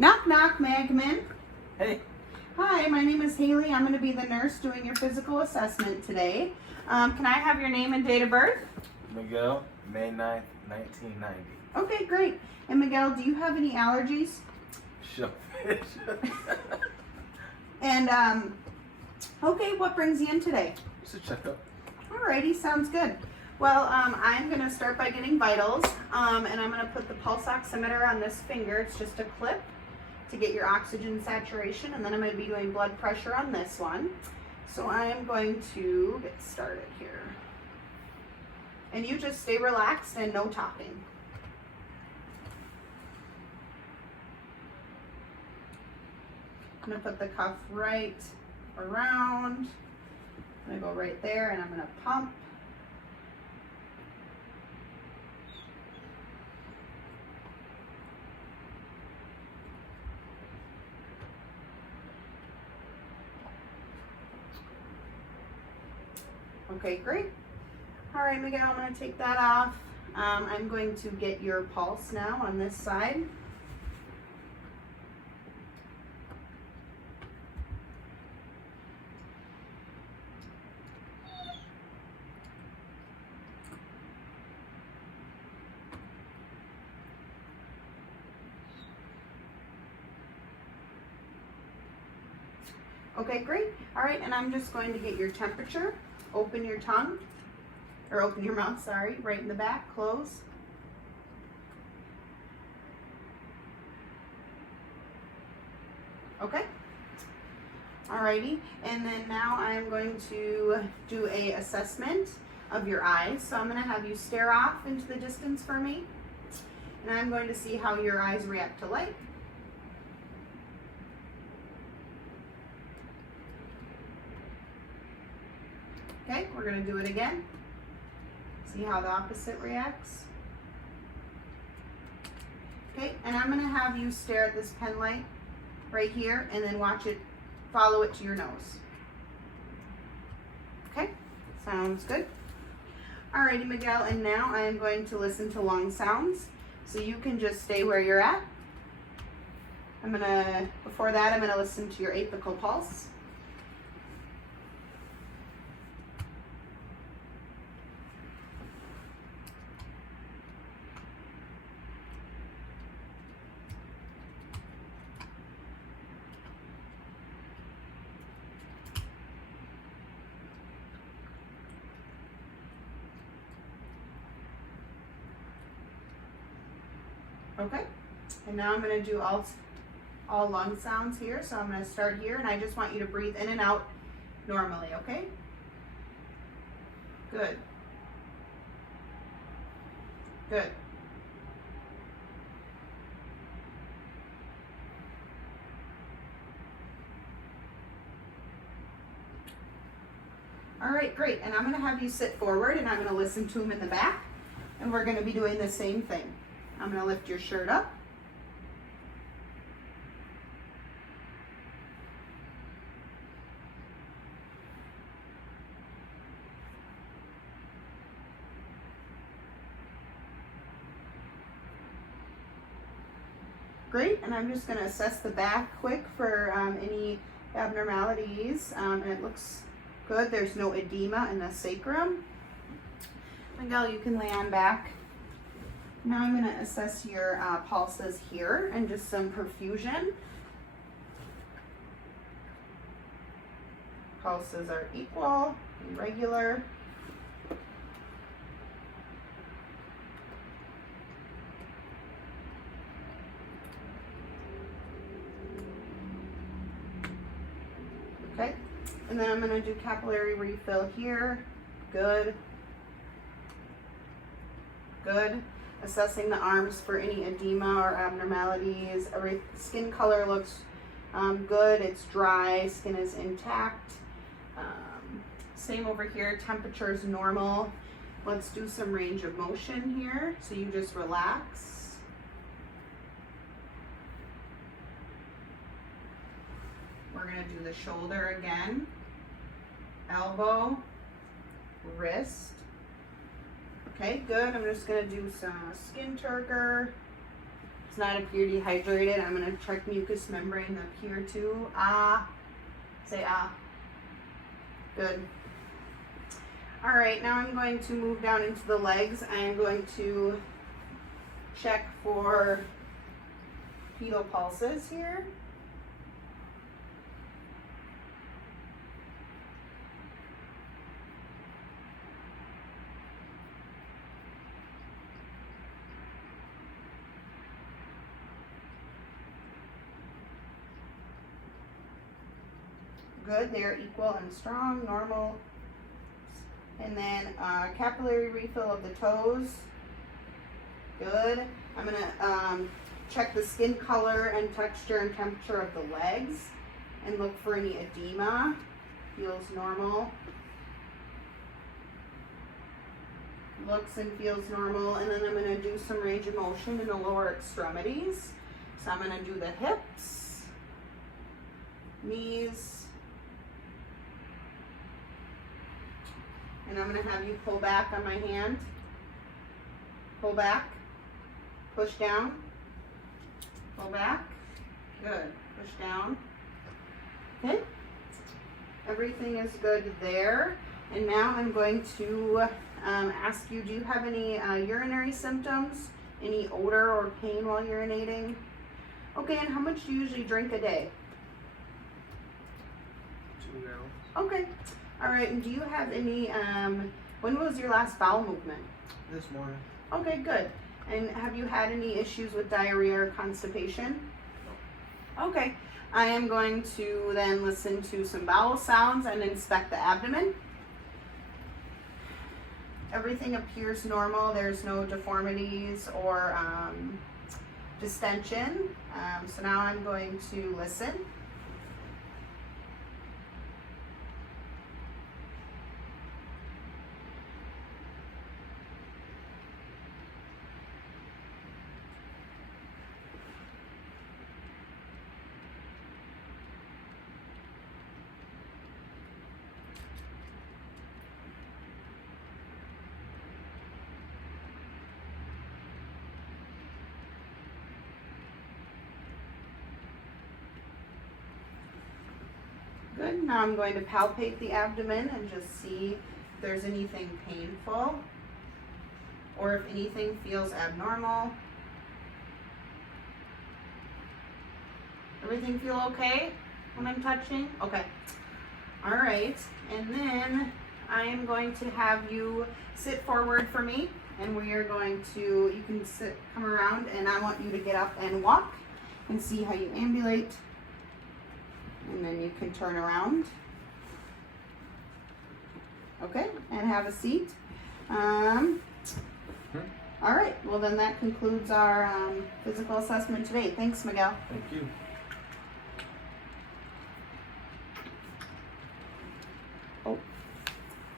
Knock, knock, may I come in? Hey. Hi, my name is Haley. I'm going to be the nurse doing your physical assessment today. Can I have your name and date of birth? Miguel, May 9th, 1990. Okay, great. And Miguel, do you have any allergies? Shellfish. And, okay, what brings you in today? Just a checkup. Alrighty, sounds good. Well, I'm going to start by getting vitals, and I'm going to put the pulse oximeter on this finger. It's just a clip to get your oxygen saturation, and then I'm going to be doing blood pressure on this one. So I'm going to get started here. And you just stay relaxed and no talking. I'm going to put the cuff right around. I'm going to go right there and I'm going to pump. Okay, great. All right, Miguel, I'm going to take that off. I'm going to get your pulse now on this side. Okay, great. All right, and I'm just going to get your temperature. Open your tongue, or open your mouth, sorry, right in the back, close. Okay. Alrighty, and then now I'm going to do a assessment of your eyes. So I'm going to have you stare off into the distance for me, and I'm going to see how your eyes react to light. Okay, we're going to do it again. See how the opposite reacts. Okay, and I'm going to have you stare at this pen light right here and then watch it, follow it to your nose. Okay, sounds good. Alrighty, Miguel, and now I am going to listen to lung sounds. So you can just stay where you're at. Before that, I'm going to listen to your apical pulse. Okay, and now I'm going to do all lung sounds here. So I'm going to start here, and I just want you to breathe in and out normally, okay? Good. Good. All right, great. And I'm going to have you sit forward, and I'm going to listen to them in the back, and we're going to be doing the same thing. I'm going to lift your shirt up. Great, and I'm just going to assess the back quick for any abnormalities. And it looks good. There's no edema in the sacrum. Miguel, you can lay on back. Now I'm going to assess your pulses here and just some perfusion. Pulses are equal and regular. Okay, and then I'm going to do capillary refill here. Good. Good. Assessing the arms for any edema or abnormalities. Skin color looks good. It's dry. Skin is intact. Same over here. Temperature is normal. Let's do some range of motion here. So you just relax. We're going to do the shoulder again. Elbow, wrist. Okay, good. I'm just going to do some skin turgor. Does not appear dehydrated. I'm going to check mucous membrane up here too. Say ah. Good. All right, now I'm going to move down into the legs. I am going to check for pedal pulses here. Good, they're equal and strong, normal. And then capillary refill of the toes. Good. I'm gonna check the skin color and texture and temperature of the legs and look for any edema. Feels normal. Looks and feels normal. And then I'm gonna do some range of motion in the lower extremities. So I'm gonna do the hips, knees, and I'm going to have you pull back on my hand. Pull back. Push down. Pull back. Good. Push down. Okay. Everything is good there. And now I'm going to ask you, do you have any urinary symptoms? Any odor or pain while urinating? Okay, and how much do you usually drink a day? 2 gallons. Okay. All right, and do you have any, when was your last bowel movement? This morning. Okay, good. And have you had any issues with diarrhea or constipation? No. Okay. I am going to then listen to some bowel sounds and inspect the abdomen. Everything appears normal. There's no deformities or distension. So now I'm going to listen. Good. Now I'm going to palpate the abdomen and just see if there's anything painful or if anything feels abnormal. Everything feel okay when I'm touching? Okay. All right. And then I am going to have you sit forward for me, and we are going to, you can sit, come around, and I want you to get up and walk and see how you ambulate. And then you can turn around. Okay, and have a seat. All right, well then that concludes our physical assessment today. Thanks, Miguel. Thank you.